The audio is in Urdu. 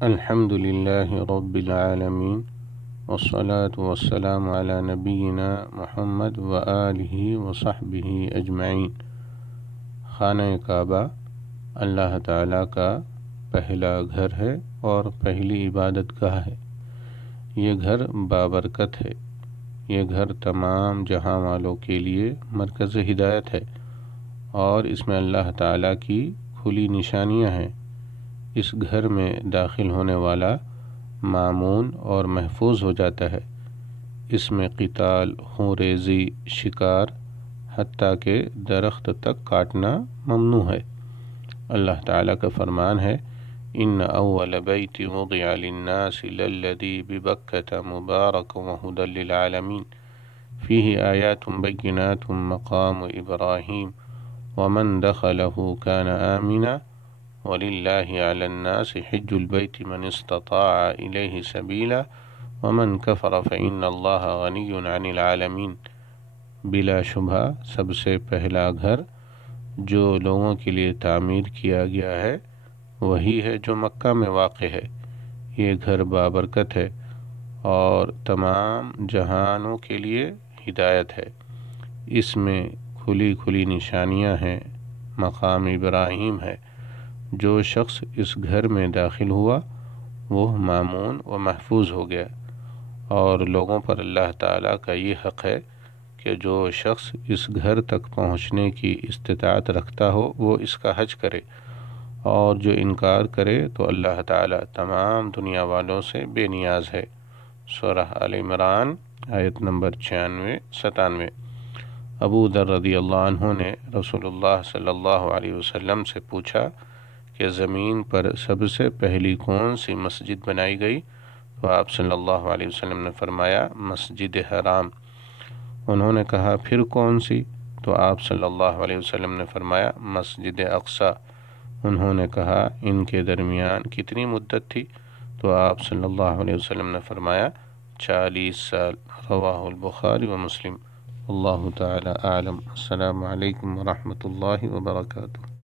الحمد للہ رب العالمین والصلاة والسلام علی نبینا محمد وآلہ وصحبہ اجمعین۔ خانہ کعبہ اللہ تعالیٰ کا پہلا گھر ہے اور پہلی عبادت گاہ ہے۔ یہ گھر بابرکت ہے۔ یہ گھر تمام جہاں والوں کے لیے مرکز ہدایت ہے اور اس میں اللہ تعالیٰ کی کھلی نشانیاں ہیں۔ اس گھر میں داخل ہونے والا مامون اور محفوظ ہو جاتا ہے۔ اس میں قتال، خون ریزی، شکار، حتیٰ کہ درخت تک کاٹنا ممنوع ہے۔ اللہ تعالیٰ کا فرمان ہے، ان اول بیت وضع للناس للذی ببکۃ مبارک وہدی للعالمین فیہ آیات بینات مقام ابراہیم ومن دخلہ کان آمنا وَلِلَّهِ عَلَى النَّاسِ حِجُّ الْبَيْتِ مَنِ اسْتَطَاعَ إِلَيْهِ سَبِيلًا وَمَنْ كَفَرَ فَإِنَّ اللَّهَ غَنِيٌّ عَنِ الْعَالَمِينَ۔ بلا شبہ سب سے پہلا گھر جو لوگوں کے لیے تعمیر کیا گیا ہے وہی ہے جو مکہ میں واقع ہے۔ یہ گھر بابرکت ہے اور تمام جہانوں کے لیے ہدایت ہے۔ اس میں کھلی نشانیاں ہیں، مقام ابراہیم ہے۔ جو شخص اس گھر میں داخل ہوا وہ مامون و محفوظ ہو گیا، اور لوگوں پر اللہ تعالیٰ کا یہ حق ہے کہ جو شخص اس گھر تک پہنچنے کی استطاعت رکھتا ہو وہ اس کا حج کرے، اور جو انکار کرے تو اللہ تعالیٰ تمام دنیا والوں سے بے نیاز ہے۔ سورہ آل عمران آیت نمبر 96-97۔ ابو ذر رضی اللہ عنہ نے رسول اللہ صلی اللہ علیہ وسلم سے پوچھا کہ زمین پر سب سے پہلی کون سی مسجد بنائی گئی؟ تو آپ صلی اللہ علیہ وسلم نے فرمایا، مسجد حرام۔ انہوں نے کہا، پھر کون سی؟ تو آپ صلی اللہ علیہ وسلم نے فرمایا، مسجد اقصی۔ انہوں نے کہا، ان کے درمیان کتنی مدت تھی؟ تو آپ صلی اللہ علیہ وسلم نے فرمایا، 40 سال۔ رواہ البخاری و مسلم۔ اللہ تعالی اعلم۔ السلام علیکم ورحمۃ اللہ وبرکاتہ۔